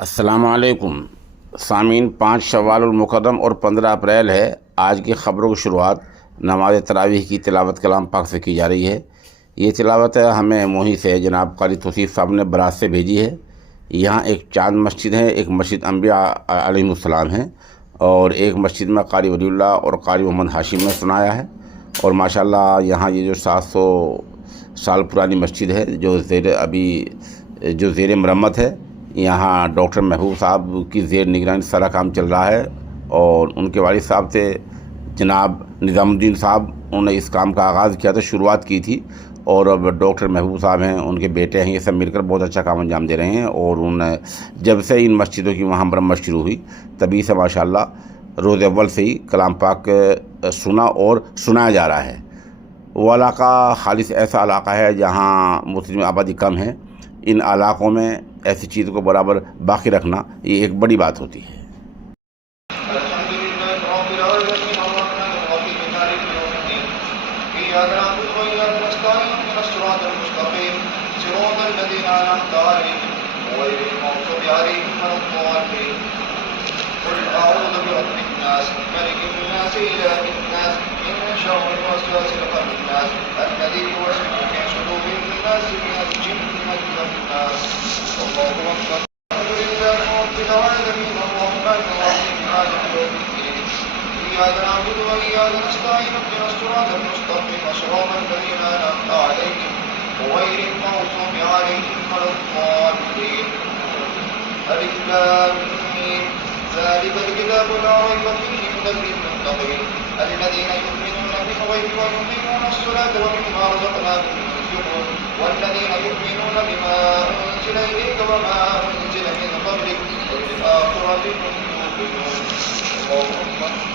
السلام علیکم سامعین، 5 شوال المکرم اور 15 اپریل ہے۔ آج کی خبروں کی شروعات نماز تراویح کی تلاوت کلام پاک سے کی جا رہی ہے۔ یہ تلاوت ہمیں موہی سے جناب قاری توصیف صاحب نے برات سے بھیجی ہے۔ یہاں ایک چاند مسجد ہے، ایک مسجد انبیاء علیہ السلام ہے، اور ایک مسجد میں قاری ولی اللہ اور قاری محمد ہاشم نے سنایا ہے۔ اور ماشاءاللہ یہاں یہ جو 700 سال پرانی مسجد ہے جو زیر مرمت ہے، یہاں ڈاکٹر محبوب صاحب کی زیر نگرانی سارا کام چل رہا ہے، اور ان کے والد صاحب تھے جناب نظام الدین صاحب، انہوں نے اس کام کا آغاز کیا تھا، شروعات کی تھی، اور اب ڈاکٹر محبوب صاحب ہیں، ان کے بیٹے ہیں، یہ سب مل کر بہت اچھا کام انجام دے رہے ہیں۔ اور جب سے ان مسجدوں کی وہاں مرمت شروع ہوئی، تبھی سے ماشاءاللہ روز اول سے ہی کلام پاک سنا اور سنایا جا رہا ہے۔ وہ علاقہ خالص ایسا علاقہ ہے جہاں مسلم آبادی کم ہے۔ ان علاقوں میں ایسی چیز کو برابر باقی رکھنا یہ ایک بڑی بات ہوتی ہے۔ قل أعوذ برب الناس ملك الناس إله الناس من شر الوسواس الخناس الذي يوسوس في صدور الناس من الجنة والناس. الله أكبر. الحمد لله رب العالمين الرحمن الرحيم مالك يوم الدين. إياك نعبد وإياك نستعين اهدنا الصراط المستقيم صراط الذين أنعمت عليهم غير المغضوب عليهم ولا الضالين. ألف لام ميم. ذلك الكتاب لا ريب فيه هدى للمتقين الذين يؤمنون بالغيب ويقيمون الصلاة ومما رزقناهم ينفقون والذين يؤمنون بما أنزل إليك وما أنزل من قبلك وبالآخرة هم يوقنون. الله أكبر.